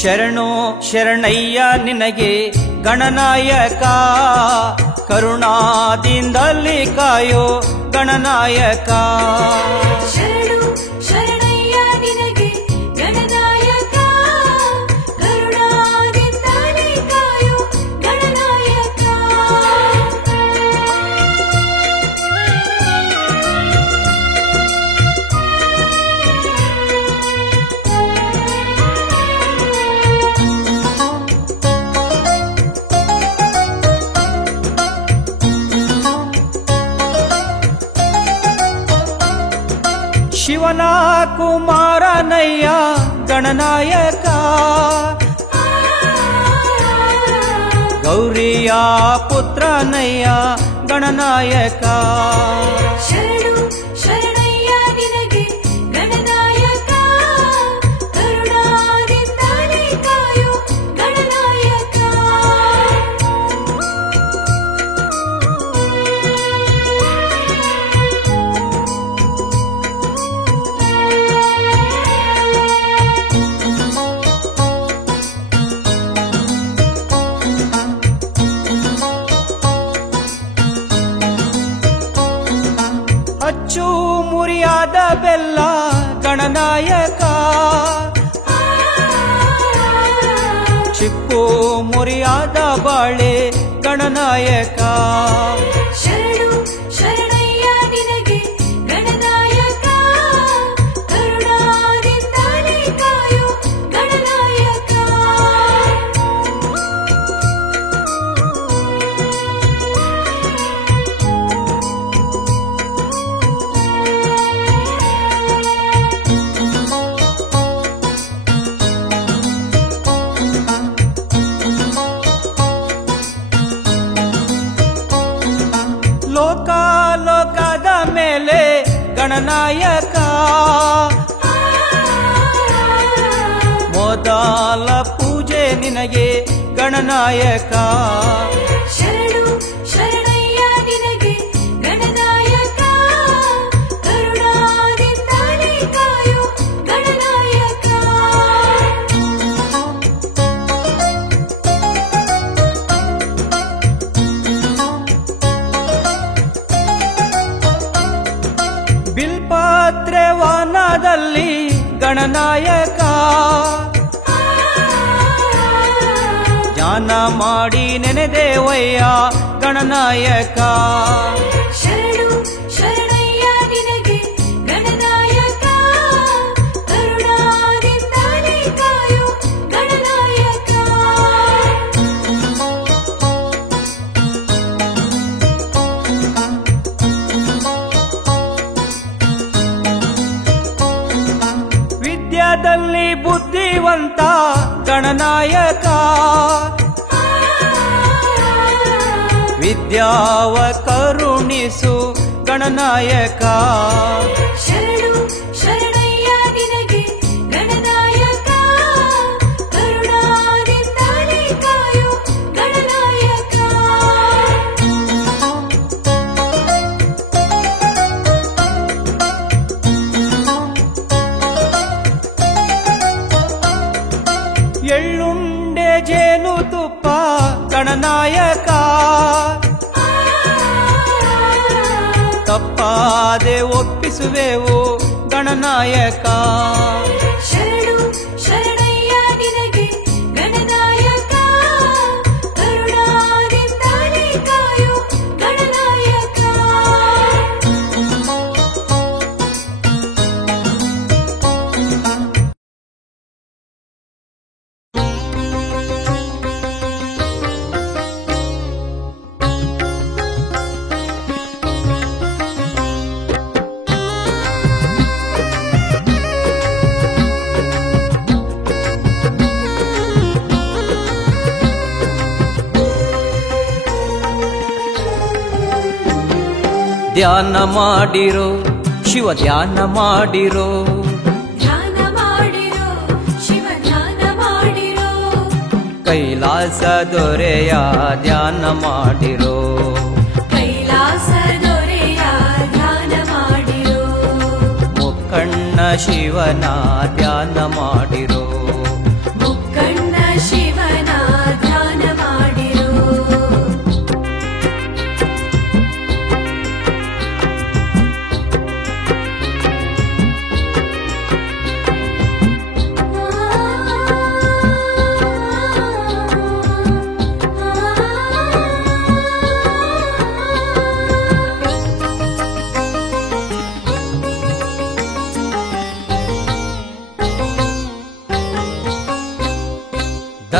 ಶರಣೋ ಶರಣಯ್ಯ ನಿನಗೆ ಗಣನಾಯಕ, ಕರುಣಾದಿಂದಲಿ ಕಾಯೋ ಗಣನಾಯಕ. ಶರಣು ಶರಣಯ್ಯ ನಿನಗೆ ಗಣನಾಯಕ, ಕರುಣಾದಿಂದಲಿ ಕಾಯೋ ಗಣನಾಯಕ. ಶಿವನ ಕುಮಾರನಯ್ಯ ಗಣನಾಯಕ, ಗೌರಿಯ ಪುತ್ರನಯ್ಯ ಗಣನಾಯಕ. ಶರಣು ಶರಣಯ್ಯ ನಿನಗೆ ಗಣನಾಯಕ, ಕರುಣಾದಿಂದಲಿ ಕಾಯೋ ಗಣನಾಯಕ. ಅಚ್ಚು ಮುರಿಯಾದ ಬೆಲ್ಲ ಗಣನಾಯಕ, ಚಿಕ್ಕು ಮುರಿಯಾದ ಬಾಳೆ ಗಣನಾಯಕ. ಶರಣು ಶರಣಯ್ಯ ನಿನಗೆ ಗಣನಾಯಕ, ಕರುಣಾದಿಂದಲಿ ಕಾಯೋ ಗಣನಾಯಕ. ಲೋಕ ಲೋಕದ ಮೇಲೆ ಗಣನಾಯಕ, ಮೊದಲ ಪೂಜೆ ನಿನಗೆ ಗಣನಾಯಕ. ಶರಣು ಶರಣಯ್ಯ ನಿನಗೆ ಗಣನಾಯಕ, ಕರುಣಾದಿಂದಲಿ ಕಾಯೋ ಗಣನಾಯಕ. ಬಿಲ್ಪತ್ರೆ ವನದಲ್ಲಿ ಗಣನಾಯಕ, ಜ್ಞಾನ ಮಾಡಿ ನೆನೆದೇವಯ್ಯ ಗಣನಾಯಕ. ಶರಣು ಶರಣಯ್ಯ ನಿನಗೆ ಗಣನಾಯಕ, ಕರುಣಾದಿಂದಲಿ ಕಾಯೋ ಗಣನಾಯಕ. ವಿದ್ಯಾದಲ್ಲಿ ಬುದ್ಧಿವಂತ ಗಣನಾಯಕ, ವಿದ್ಯಾವ ಕರುಣಿಸು ಗಣನಾಯಕ. ಶರಣು ಶರಣಯ್ಯ ನಿನಗೆ ಗಣನಾಯಕ, ಕರುಣಾದಿಂದಲಿ ಕಾಯೋ ಗಣನಾಯಕ. ಎಳ್ಳುಂಡೆ ಜೇನು ತುಪ್ಪ ಗಣನಾಯಕ, ತಪ್ಪಾದೆ ಒಪ್ಪಿಸುವೆವು ಗಣನಾಯಕ. ಶರಣು ಶರಣಯ್ಯ ನಿನಗೆ ಗಣನಾಯಕ, ಕರುಣಾದಿಂದಲಿ ಕಾಯೋ ಗಣನಾಯಕ. ಧ್ಯಾನ ಮಾಡಿರೋ ಶಿವ ಧ್ಯಾನ ಮಾಡಿರೋ, ಧ್ಯಾನ ಮಾಡಿರೋ ಶಿವ ಧ್ಯಾನ ಮಾಡಿರೋ, ಕೈಲಾಸ ದೊರೆಯ ಧ್ಯಾನ ಮಾಡಿರೋ, ಕೈಲಾಸ ದೊರೆಯ ಧ್ಯಾನ ಮಾಡಿರೋ, ಮುಕ್ಕಣ್ಣ ಶಿವನ ಧ್ಯಾನ ಮಾಡಿರೋ, ಮುಕ್ಕಣ್ಣ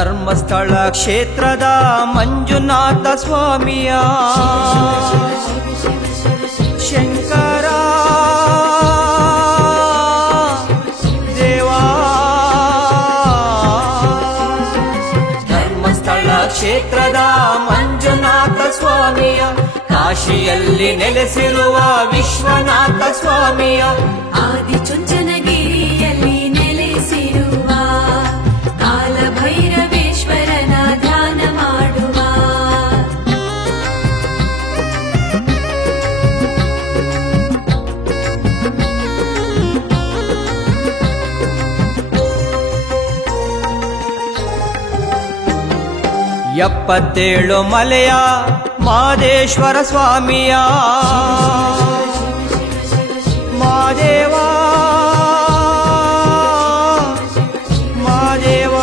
ಧರ್ಮಸ್ಥಳ ಕ್ಷೇತ್ರದ ಮಂಜುನಾಥ ಸ್ವಾಮಿಯ ಶಂಕರ ದೇವಾ ಧರ್ಮಸ್ಥಳ ಕ್ಷೇತ್ರದ ಮಂಜುನಾಥ ಸ್ವಾಮಿಯ ಕಾಶಿಯಲ್ಲಿ ನೆಲೆಸಿರುವ ವಿಶ್ವನಾಥ ಸ್ವಾಮಿಯ ಆದಿಚುಂಚನಗಿರಿಯಲ್ಲಿ ನೆಲೆಸಿರುವ ಕಾಲಭೈರವೇಶ್ವರನ ಧ್ಯಾನ ಮಾಡುವ ಎಪ್ಪತ್ತೇಳು ಮಲೆಯ ಮಾದೇಶ್ವರ ಸ್ವಾಮಿಯ ಮಾದೇವ ಮಾದೇವ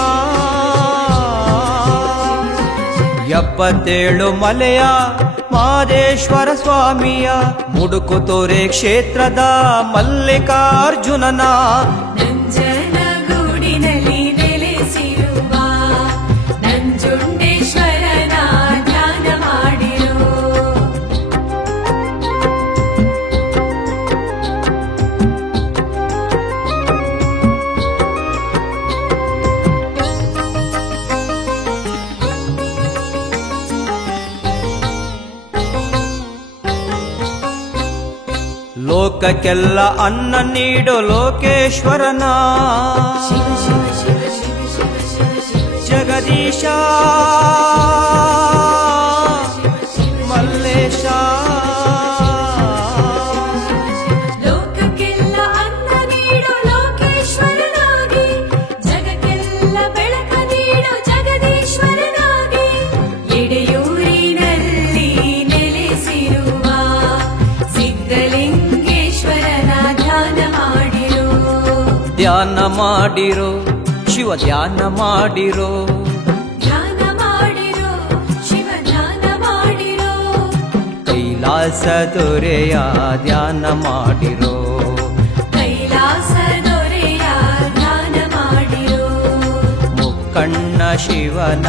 ಎಪ್ಪತ್ತೇಳು ಮಲೆಯ ಮಾದೇಶ್ವರ ಸ್ವಾಮಿಯ ಮುಡುಕುತೋರೆ ಕ್ಷೇತ್ರದ ಮಲ್ಲಿಕಾರ್ಜುನನ ನಂಜನಗೂಡಿನಲ್ಲಿ ನೆಲೆಸಿರುವ ನಂಜುಂಡೇಶ್ವರನ ಧ್ಯಾನ ಮಾಡಿರೋ ಲೋಕಕ್ಕೆಲ್ಲ ಅನ್ನ ನೀಡೋ ಲೋಕೇಶ್ವರನ ಜಗದೀಶ ಮಲ್ಲೇಶ ಲೋಕಕ್ಕೆಲ್ಲ ಅನ್ನ ನೀಡೋ ಲೋಕೇಶ್ವರನಾಗಿ ಜಗಕ್ಕೆಲ್ಲ ಬೆಳಕ ನೀಡೋ ಜಗದೀಶ್ವರನಾಗಿ ಎಡೆಯೂರಿನಲ್ಲಿ ನೆಲೆಸಿರುವ ಸಿದ್ಧಲಿಂಗೇಶ್ವರನ ಧ್ಯಾನ ಮಾಡಿರೋ ಧ್ಯಾನ ಮಾಡಿರೋ ಶಿವ ಧ್ಯಾನ ಮಾಡಿರೋ ಧ್ಯಾನ ಮಾಡಿರೋ ಶಿವ ಧ್ಯಾನ ಮಾಡಿರೋ ಕೈಲಾಸ ದೊರೆಯ ಧ್ಯಾನ ಮಾಡಿರೋ ಕೈಲಾಸ ದೊರೆಯ ಧ್ಯಾನ ಮಾಡಿರೋ ಮುಕ್ಕಣ್ಣ ಶಿವನ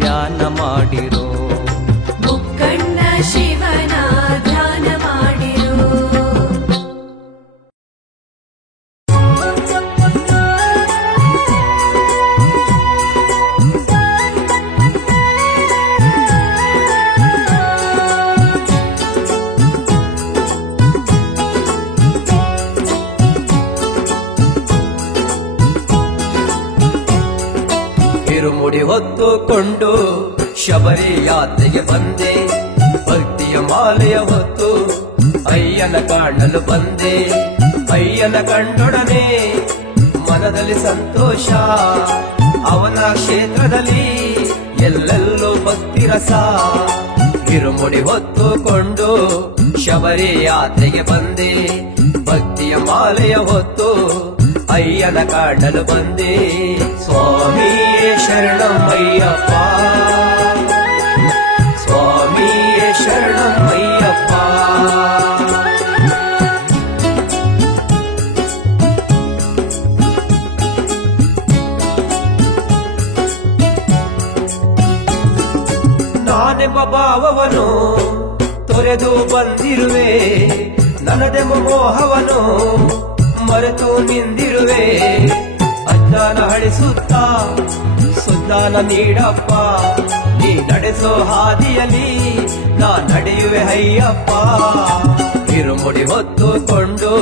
ಧ್ಯಾನ ಮಾಡಿರೋ ಮುಕ್ಕಣ್ಣ ಶಿವನ ಧ್ಯಾನ ಮಾಡಿರೋ ಇರುಮುಡಿ ಹೊತ್ತುಕೊಂಡು ಶಬರಿ ಯಾತ್ರೆಗೆ ಬಂದೆ ಭಕ್ತಿಯ ಮಾಲೆಯ ಹೊತ್ತು ಅಯ್ಯನ ಕಾಣಲು ಬಂದೆ ಅಯ್ಯನ ಕಂಡೊಡನೆ ಮನದಲ್ಲಿ ಸಂತೋಷ ಅವನ ಕ್ಷೇತ್ರದಲ್ಲಿ ಎಲ್ಲೆಲ್ಲೂ ಭಕ್ತಿ ರಸ ಇರುಮುಡಿ ಹೊತ್ತುಕೊಂಡು ಶಬರಿ ಯಾತ್ರೆಗೆ ಬಂದೆ ಭಕ್ತಿಯ ಮಾಲೆಯ ಹೊತ್ತು ಅಯ್ಯನ ಕಾಣಲು ಬಂದೆ ಸ್ವಾಮಿಯೇ ಶರಣಮಯ್ಯಪ್ಪ ಸ್ವಾಮಿಯೇ ಶರಣಮಯ್ಯಪ್ಪ ನಾನೆಂಬ ಭಾವವನು ತೊರೆದು ಬಂದಿರುವೆ ನನ್ನದೆಂಬ ಮೋಹವನು ಮರೆತು ನಿಂದಿರುವೆ ಅಜ್ಞಾನ ಅಳಿಸುತ್ತಾ ಸುಜ್ಞಾನ ನೀಡಪ್ಪ ನೀ ನಡೆಸೋ ಹಾದಿಯಲ್ಲಿ ನಾ ನಡೆಯುವೆ ಅಯ್ಯಪ್ಪ ಇರುಮುಡಿ ಹೊತ್ತುಕೊಂಡು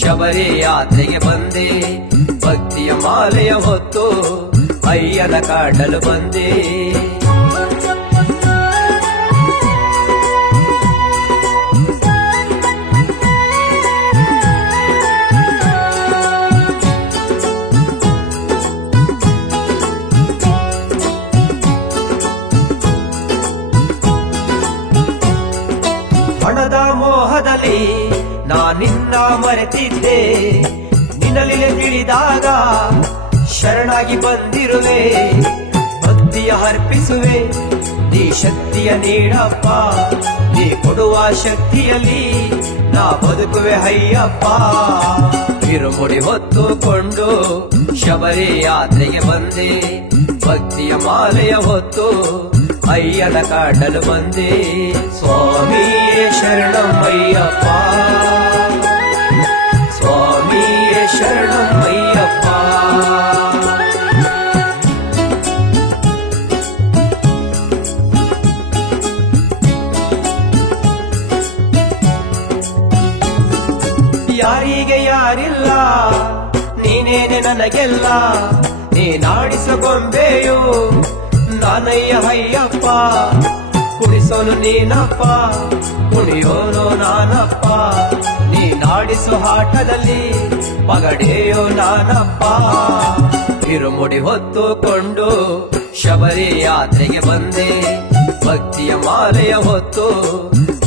ಶಬರಿ ಯಾತ್ರೆಗೆ ಬಂದೆ ಭಕ್ತಿಯ ಮಾಲೆಯ ಹೊತ್ತು ಅಯ್ಯನ ಕಾಣಲು ಬಂದೆ ಹಣದ ಮೋಹದಲ್ಲಿ ನಾನಿನ್ನ ಮರೆತಿದ್ದೆ ನಿನ್ನಲ್ಲಿ ತಿಳಿದಾಗ ಶರಣಾಗಿ ಬಂದಿರುವೆ ಭಕ್ತಿಯ ಅರ್ಪಿಸುವೆ ನೀ ಶಕ್ತಿಯ ನೀಡಪ್ಪ ನೀ ಕೊಡುವ ಶಕ್ತಿಯಲ್ಲಿ ನಾ ಬದುಕುವೆ ಅಯ್ಯಪ್ಪ ಇರುಮುಡಿ ಹೊತ್ತುಕೊಂಡು ಶಬರಿ ಯಾತ್ರೆಗೆ ಬಂದೆ ಭಕ್ತಿಯ ಮಾಲೆಯ ಹೊತ್ತು ಅಯ್ಯನ ಕಾಡಲು ಬಂದೆ. ಸ್ವಾಮಿಯೇ ಶರಣಮಯ್ಯಪ್ಪ, ಸ್ವಾಮಿಯೇ ಶರಣಮಯ್ಯಪ್ಪ. ಯಾರಿಗೆ ಯಾರಿಲ್ಲ ನೀನೇನೆ ನನಗೆಲ್ಲ, ನೀನಾಡಿಸೋ ಗೊಂಬೆಯೋ ನಾನಯ್ಯ ಅಯ್ಯಪ್ಪ. ಕುಣಿಸೋನು ನೀನಪ್ಪ, ಕುಣಿಯೋನು ನಾನಪ್ಪ. ನೀನಾಡಿಸೋ ಆಟದಲ್ಲಿ ಪಗಡೆಯೋ ನಾನಪ್ಪ. ಇರುಮುಡಿ ಹೊತ್ತುಕೊಂಡು ಶಬರಿ ಯಾತ್ರೆಗೆ ಬಂದೆ. ಭಕ್ತಿಯ ಮಾಲೆಯ ಹೊತ್ತು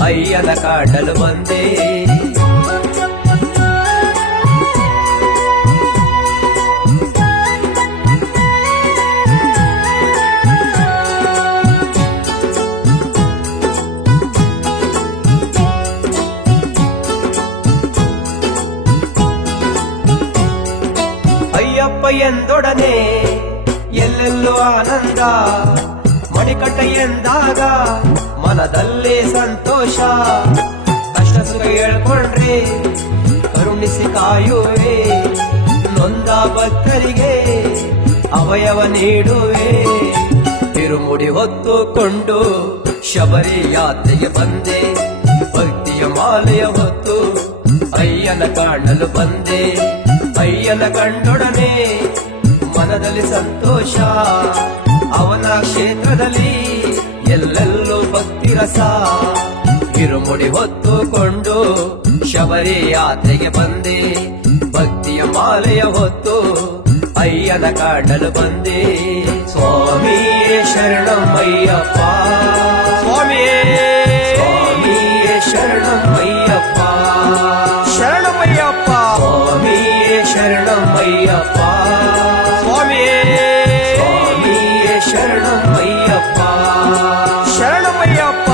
ಅಯ್ಯನ ಕಾಡಲು ಬಂದೆ. ಅಯ್ಯಪ್ಪ ಎಂದೊಡನೆ ಎಲ್ಲೆಲ್ಲೂ ಆನಂದ, ಮಣಿಕಟ್ಟ ಎಂದಾಗ ಮನದಲ್ಲೇ ಸಂತೋಷ. ಕಷ್ಟ ಸುಖ ಹೇಳ್ಕೊಂಡ್ರೆ ಕರುಣಿಸಿ ಕಾಯುವೆ, ನೊಂದ ಭಕ್ತರಿಗೆ ಅವಯವ ನೀಡುವೆ. ತಿರುಮುಡಿ ಹೊತ್ತುಕೊಂಡು ಶಬರಿ ಯಾತ್ರೆಗೆ ಬಂದೆ. ಭಕ್ತಿಯ ಮಾಲೆಯ ಹೊತ್ತು ಅಯ್ಯನ ಕಾಣಲು ಬಂದೆ. ಅಯ್ಯನ ಕಂಡೊಡನೆ ಮನದಲ್ಲಿ ಸಂತೋಷ, ಅವನ ಕ್ಷೇತ್ರದಲ್ಲಿ ಎಲ್ಲೆಲ್ಲೂ ಭಕ್ತಿ ರಸ. ಇರುಮುಡಿ ಹೊತ್ತುಕೊಂಡು ಶಬರಿ ಯಾತ್ರೆಗೆ ಬಂದೆ. ಭಕ್ತಿಯ ಮಾಲೆಯ ಹೊತ್ತು ಅಯ್ಯನ ಕಾಡಲು ಬಂದೆ. ಸ್ವಾಮಿಯೇ ಶರಣಮಯ್ಯಪ್ಪ, ಸ್ವಾಮಿಯೇ ಸ್ವಾಮಿಯೇ ಶರಣಮಯ್ಯಪ್ಪ, ಶರಣಮಯ್ಯಪ್ಪ. ಸ್ವಾಮಿಯೇ ಶರಣಮಯ್ಯಪ್ಪ, ಸ್ವಾಮಿಯೇ ಸ್ವಾಮಿಯೇ ಶರಣಮಯ್ಯಪ್ಪ, ಶರಣಮಯ್ಯಪ್ಪ.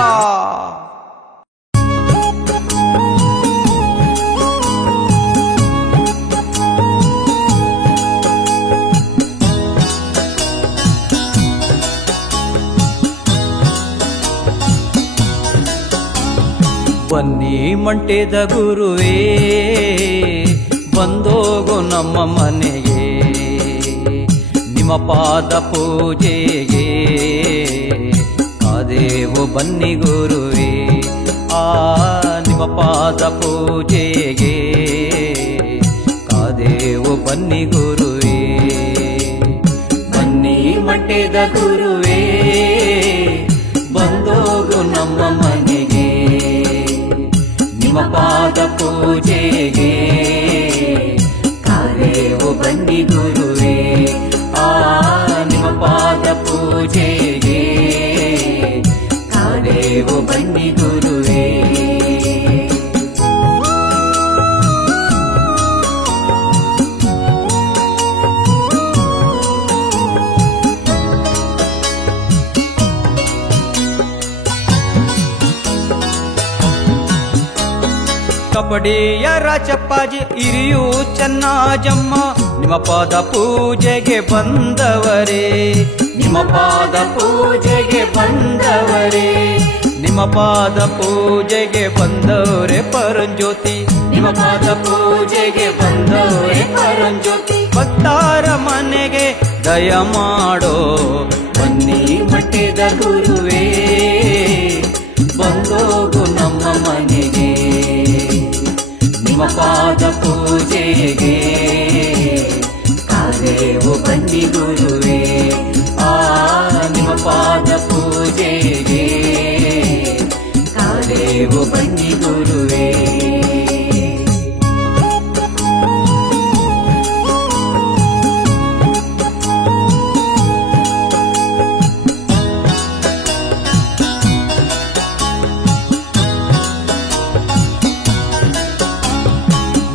ಬನ್ನಿ ಮಂಟೆದ ಗುರುವೇ, ಬಂದೋಗು ನಮ್ಮ ಮನೆಗೆ. ನಿಮ್ಮ ಪಾದ ಪೂಜೆಗೆ ಕಾದೇವು ಬನ್ನಿ ಗುರುವೇ. ನಿಮ್ಮ ಪಾದ ಪೂಜೆಗೆ ಕಾದೇವು ಬನ್ನಿ ಗುರುವೇ. ಬನ್ನಿ ಮಂಟೆದ ಗುರುವೇ, ಬಂದೋಗು ನಮ್ಮ ಮನೆಗೆ. ನಿಮ್ಮ ಪಾದ ಪೂಜೆಗೆ ಕಾದೇವು ಬನ್ನಿ ಗುರುವೇ. ನಿಮ್ಮ ಪಾದ ಪೂಜೆಗೆ ಕಾದೇವು ಬನ್ನಿ ಗುರುವೇ. ಕಬಡಿಯ ರಾಚಪ್ಪಾಜಿ ಹಿರಿಯೂ ಚೆನ್ನಾಜಮ್ಮ, ನಿಮ್ಮ ಪಾದ ಪೂಜೆಗೆ ಬಂದವರೇ. ನಿಮ್ಮ ಪಾದ ಪೂಜೆಗೆ ಬಂದವರೇ, ನಿಮ್ಮ ಪಾದ ಪೂಜೆಗೆ ಬಂದವರೇ ಪರಂಜ್ಯೋತಿ. ನಿಮ್ಮ ಪಾದ ಪೂಜೆಗೆ ಬಂದವರೇ ಪರಂಜ್ಯೋತಿ. ಭಕ್ತಾರ ಮನೆಗೆ ದಯ ಮಾಡೋ ಬನ್ನಿ ಮಂಟೆದ ಗುರುವೇ. ಬಂದೋಗು ನಮ್ಮ ಮನೆಗೆ. ನಿಮ್ಮ ಪಾದ ಪೂಜೆಗೆ ಕಾದೇವು ಬನ್ನಿ ಗುರುವೇ. ನಿಮ್ಮ ಪಾದ ಪೂಜೆಗೆ ಕಾದೇವು ಬನ್ನಿ ಗುರುವೇ.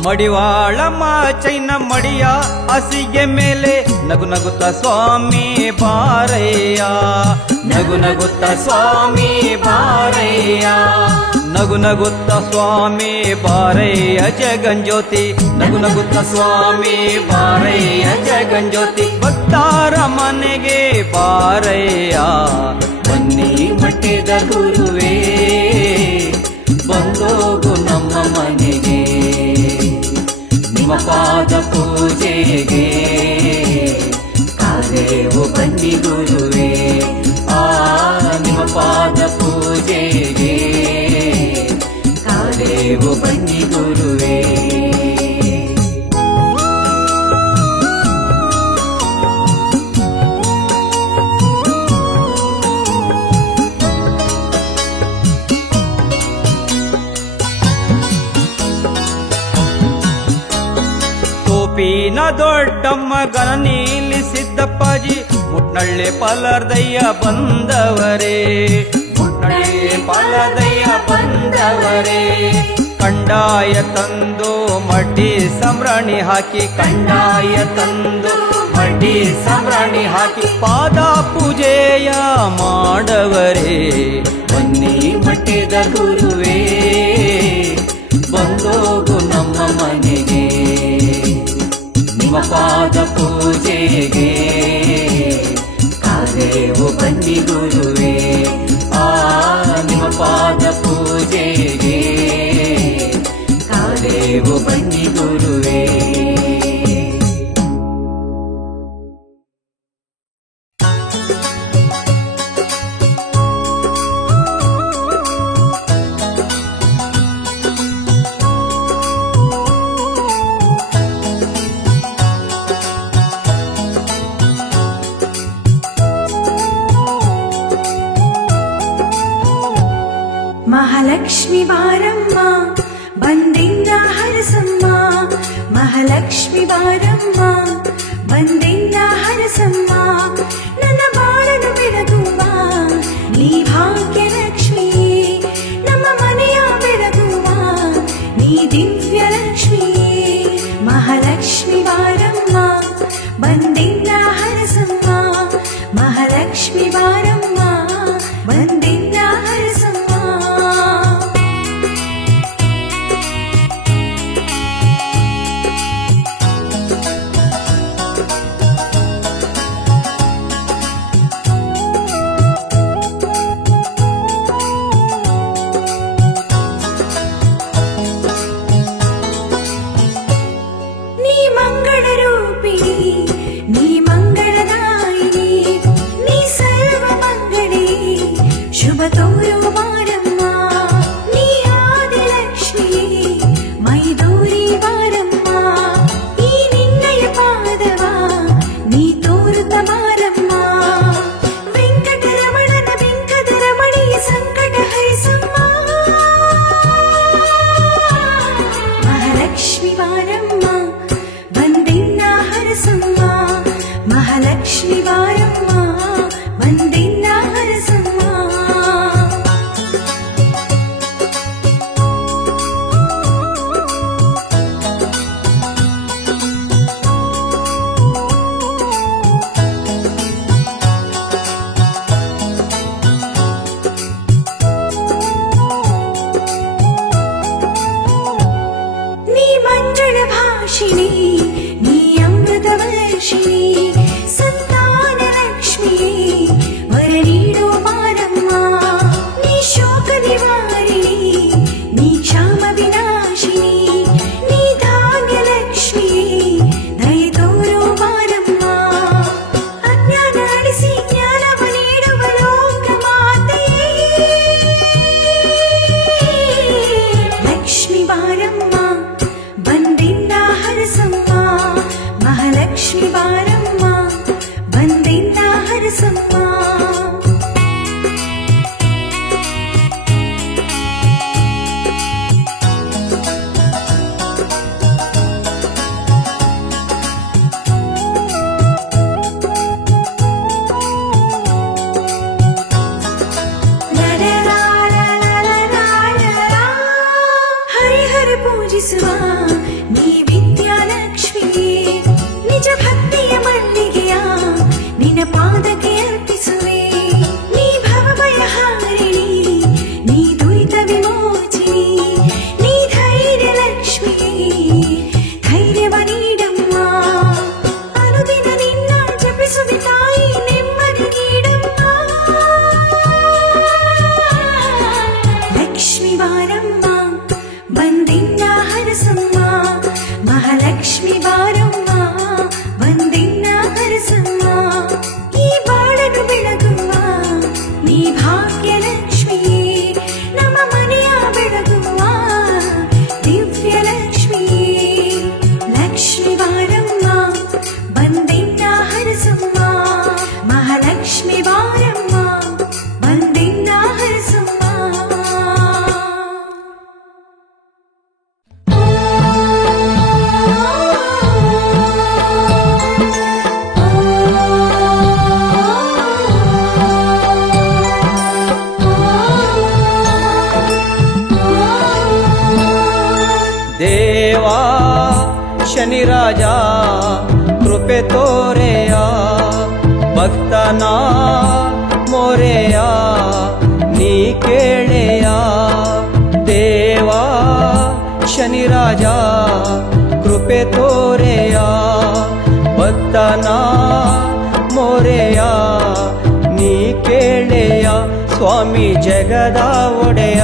ಮಡಿವಾಳ ಮಾಚೈನ ಮಡಿಯ ಹಸಿಗೆ ಮೇಲೆ ನಗು ನಗುತ್ತ ಸ್ವಾಮಿ ಬಾರಯ್ಯ. ನಗು ನಗುತ್ತ ಸ್ವಾಮಿ ಬಾರಯ್ಯ. ನಗು ನಗುತ್ತ ಸ್ವಾಮಿ ಬಾರಯ್ಯ ಜಗಂಜ್ಯೋತಿ, ನಗು ನಗುತ್ತ ಸ್ವಾಮಿ ಬಾರಯ್ಯ ಜಗಂಜ್ಯೋತಿ, ಭಕ್ತಾರ ಮನೆಗೆ ಬಾರಯ್ಯ ಬನ್ನಿ ಮಠದ ಗುರುವೇ, ಬಂದೋಗು ನಮ್ಮ ಮನೆಗೆ ನಿಮ್ಮ ಪಾದ ಪೂಜೆಗೆ, ಕಾದೇವು ಬನ್ನಿ ಗುರುವೇ, ನಿಮ್ಮ ಪಾದ ಪೂಜೆಗೆ ಕಾದೇವು ಬನ್ನಿ ಗುರುವೇ. ತೋಪಿನ ದೊಡ್ಡಮ್ಮ ಗಣ ನಿಲ್ಲಿಸಿದ್ದಪ್ಪಾಜಿ, ಮುಟ್ನಳ್ಳಿ ಪಾಲರ್ದಯ್ಯ ಬಂದವರೇ, ಮುಟ್ನಳ್ಳಿ ಪಾಲರ್ದಯ್ಯ ಬಂದವರೇ, ಕಂಡಾಯ ತಂದು ಮಡ್ಡಿ ಸಂಭ್ರಣಿ ಹಾಕಿ, ಕಂಡಾಯ ತಂದು ಮಡ್ಡಿ ಸಂಭ್ರಣಿ ಹಾಕಿ, ಪಾದ ಪೂಜೆಯ ಮಾಡವರೇ ಬನ್ನಿ ಮಠದ ಗುರುವೇ, ಬಂದೋಗು ನಮ್ಮ ಮನೆಗೆ ನಿಮ್ಮ ಪಾದ ಪೂಜೆಗೆ, ಕಾದೇವು ಬನ್ನಿ ಗುರುವೇ, ನಿಮ್ಮ ಪಾದ ಪೂಜೆಗೆ ಕಾದೇವು ಬನ್ನಿ ಗುರುವೇ. ಮಹಾಲಕ್ಷ್ಮಿ ಬಾರಮ್ಮ ಬಂದೆನ್ನ ಹರಸಮ್ಮ, ಮಹಾಲಕ್ಷ್ಮಿ ಬಾರಮ್ಮ ಬಂದೆನ್ನ ಹರಸಮ್ಮ, ನನ್ನ ಬಾಳನು ಬೆಳಗುವ ನೀ ಭಾಗ್ಯಲಕ್ಷ್ಮಿ, ನಮ್ಮ ಮನೆಯ ಬೆಳಗುವ ನೀ ದಿವ್ಯಲಕ್ಷ್ಮಿ, ಮಹಾಲಕ್ಷ್ಮಿ ಬಾರಮ್ಮ ಬಂದೆನ್ನ ಹರಸಮ್ಮ, ಮಹಾಲಕ್ಷ್ಮಿ ಬಾರಮ್ಮ ಬಂದೆನ್ನ ಹರಸಮ್ಮ. ಬಾರಮ್ಮ ಮಹಾಲಕ್ಷ್ಮಿ ಬಾರಮ್ಮ ಬಂದೆನ್ನ ಹರಸಮ್ಮ ಈ ಬಾಳನು ಬೆಳಗುವ ನೀ ಭಾಗ್ಯಲಕ್ಷ್ಮಿಯೇ ನಮ್ಮ ಮನೆಯ ಬೆಳಗುವ ದಿವ್ಯಲಕ್ಷ್ಮಿಯೇ ಲಕ್ಷ್ಮಿ ಬಾರಮ್ಮ ಬಂದೆನ್ನ ಹರಸಮ್ಮ ಮಹಾಲಕ್ಷ್ಮಿ ಬಾರಮ್ಮ ಬಂದೆನ್ನ ಹರಸಮ್ಮ. ದೇವಾ ಶನಿರಾಜ ಕೃಪೆ ತೋರೆಯ ಭಕ್ತನ ಮೊರೆಯ ನೀ ಕೇಳೆಯ ದೇವಾ ಶನಿರಾಜ ಕೃಪೆ ತೋರೆಯ ಭಕ್ತನ ಮೊರೆಯ ನೀ ಕೇಳೆಯ ಸ್ವಾಮಿ ಜಗದ ಒಡೆಯ.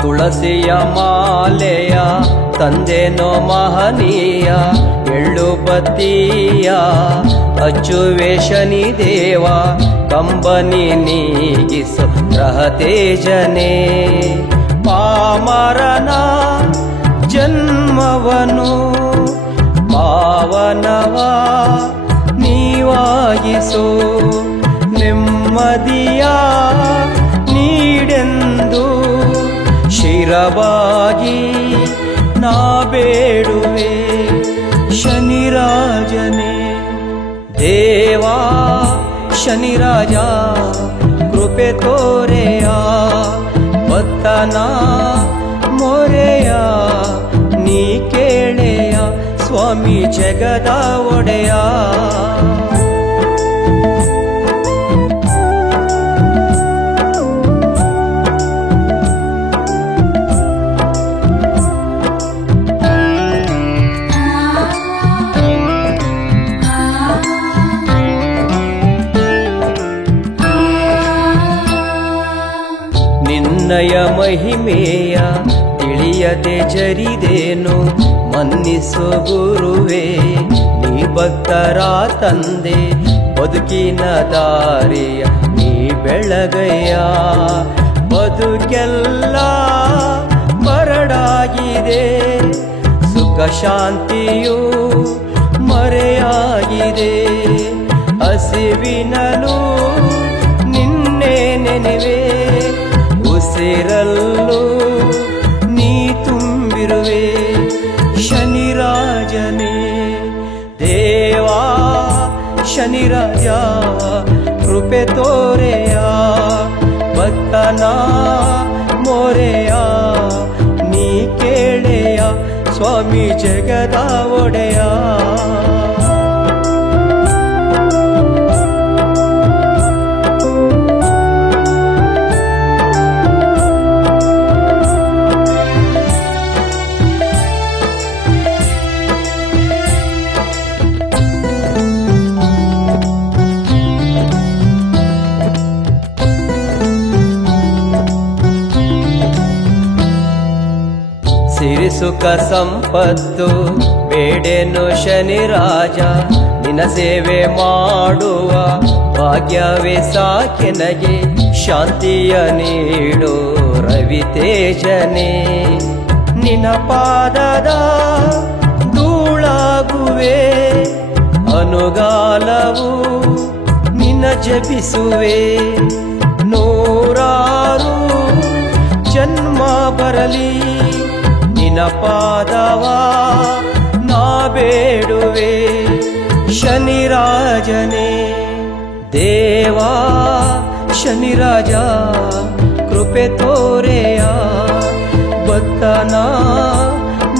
ತುಳಸಿಯ ಮಾಲೆಯ ತಂದೆನೋ ಮಹನೀಯ ಎಳ್ಳು ಬತ್ತಿಯ ಅಚ್ಚುವೆ ಶನಿ ದೇವ ಕಂಬನಿ ನೀಗಿಸು ಗ್ರಹ ತೇಜನೆ ಪಾಮರನ ಜನ್ಮವನು ಪಾವನವ ನೀವಾಗಿಸು ನೆಮ್ಮದಿಯ ನೀಡೆಂದು ಶಿರವಾಗಿ ನಾ ಬೇಡುವೆ ಶನಿರಾಜನೇ. ದೇವಾ ಶನಿರಾಜ ಕೃಪೆ ತೋರೆಯ ಭಕ್ತನ ಮೊರೆಯ ನೀ ಕೇಳೆಯ ಸ್ವಾಮಿ ಜಗದ ಒಡೆಯ. ನಿನ್ನಯ ಮಹಿಮೆಯ ತಿಳಿಯದೆ ಜರಿದೇನು ಮನ್ನಿಸು ಗುರುವೇ ನೀ ಭಕ್ತರ ತಂದೆ ಬದುಕಿನ ದಾರಿಯ ನೀ ಬೆಳಗಯ್ಯ. ಬದುಕೆಲ್ಲ ಬರಡಾಗಿದೆ ಸುಖ ಶಾಂತಿಯು ಮರೆಯಾಗಿದೆ ಹಸಿವಿನಲು ನಿನ್ನೆ ನೆನೆವೆ ಉಸಿರಲ್ಲೂ ನೀ ತುಂಬಿರುವೆ ಶನಿರಾಜನೇ. ದೇವಾ ಶನಿರಾಜ ಕೃಪೆ ತೋರೆಯ ಭಕ್ತನ ಮೊರೆಯ ನೀ ಕೇಳೆಯ ಸ್ವಾಮಿ ಜಗದ ಒಡೆಯ. ಸಿರಿ ಸುಖ ಸಂಪತ್ತು ಬೇಡೆನು ಶನಿರಾಜ ನಿನ್ನ ಸೇವೆ ಮಾಡುವ ಭಾಗ್ಯವೇ ಸಾಕೆನಗೆ ಶಾಂತಿಯ ನೀಡು ರವಿ ತೇಜನೆ. ನಿನ್ನ ಪಾದದ ಧೂಳಾಗುವೆ ಅನುಗಾಲವು ನಿನ್ನ ಜಪಿಸುವೆ ನೂರಾರು ಜನ್ಮ ಬರಲಿ ನಿನ್ನ ಪಾದವ ನಾ ಬೇಡುವೆ ಶನಿರಾಜನೇ. ದೇವಾ ಶನಿರಾಜ ಕೃಪೆ ತೋರೆಯ ಭಕ್ತನ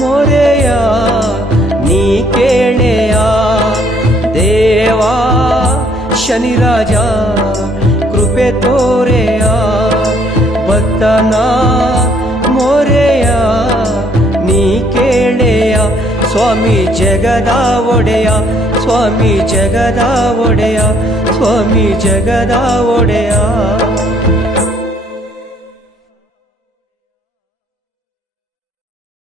ಮೊರೆಯ ನೀ ಕೇಳೆಯ. ದೇವಾ ಶನಿರಾಜ ಕೃಪೆ ತೋರೆಯ ಭಕ್ತನ ಮೋರೆಯ ನೀ ಕೇಳೆಯ ಸ್ವಾಮಿ ಜಗದ ಒಡೆಯ ಸ್ವಾಮಿ ಜಗದ ಒಡೆಯ ಸ್ವಾಮಿ ಜಗದ ಒಡೆಯ